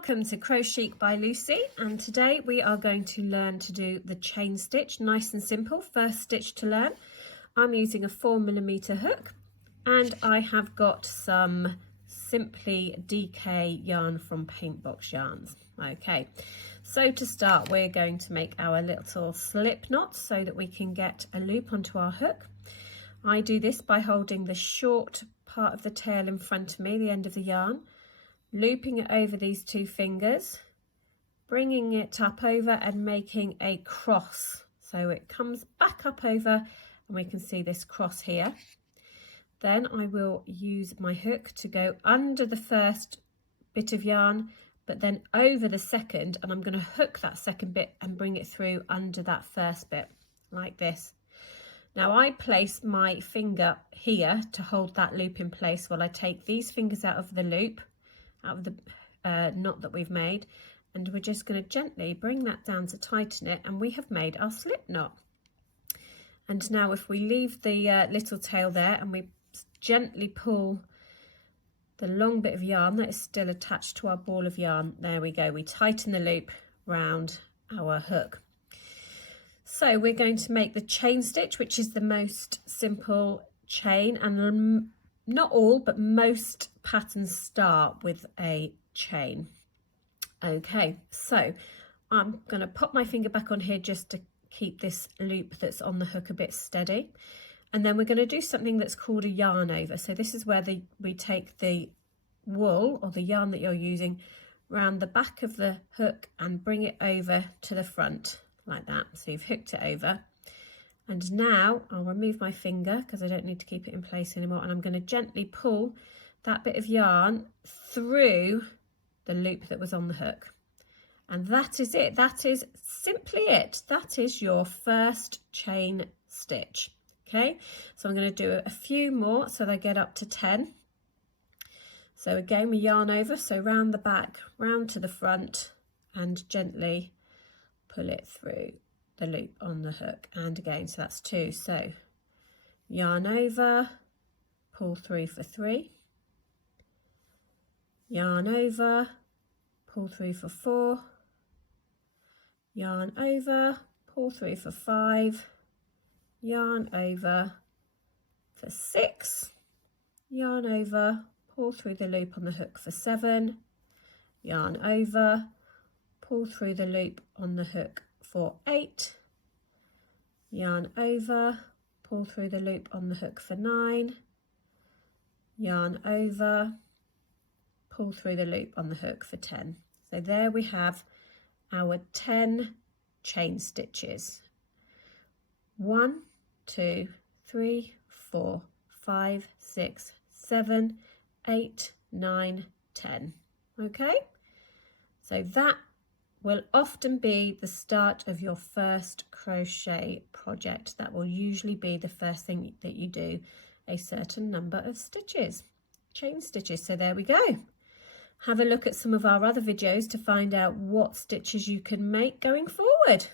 Welcome to Crochet by Lucy, and today we are going to learn to do the chain stitch. Nice and simple, first stitch to learn. I'm using a 4mm hook and I have got some Simply DK yarn from Paintbox Yarns. Okay, so to start we're going to make our little slip knot so that we can get a loop onto our hook. I do this by holding the short part of the tail in front of me, the end of the yarn, looping it over these two fingers, bringing it up over and making a cross. So it comes back up over and we can see this cross here. Then I will use my hook to go under the first bit of yarn, but then over the second, and I'm going to hook that second bit and bring it through under that first bit, like this. Now I place my finger here to hold that loop in place while I take these fingers out of the loop, out of the knot that we've made, and we're just going to gently bring that down to tighten it, and we have made our slip knot. And now if we leave the little tail there and we gently pull the long bit of yarn that is still attached to our ball of yarn, there we go, we tighten the loop round our hook. So we're going to make the chain stitch, which is the most simple chain, and not all, but most patterns start with a chain. Okay, so I'm going to put my finger back on here just to keep this loop that's on the hook a bit steady. And then we're going to do something that's called a yarn over. So this is where we take the wool or the yarn that you're using round the back of the hook and bring it over to the front like that. So you've hooked it over. And now I'll remove my finger because I don't need to keep it in place anymore, and I'm going to gently pull that bit of yarn through the loop that was on the hook. And that is it. That is simply it. That is your first chain stitch. Okay, so I'm going to do a few more so they get up to 10. So again, we yarn over, so round the back, round to the front, and gently pull it through the loop on the hook, and again, so that's 2. So yarn over, pull through for 3, yarn over, pull through for 4, yarn over, pull through for 5, yarn over for 6, yarn over, pull through the loop on the hook for 7, yarn over, pull through the loop on the hook for 8, yarn over, pull through the loop on the hook for 9, yarn over, pull through the loop on the hook for 10. So there we have our 10 chain stitches. 1, 2, 3, 4, 5, 6, 7, 8, 9, 10. Okay, so that will often be the start of your first crochet project. That will usually be the first thing that you do, a certain number of stitches, chain stitches. So there we go. Have a look at some of our other videos to find out what stitches you can make going forward.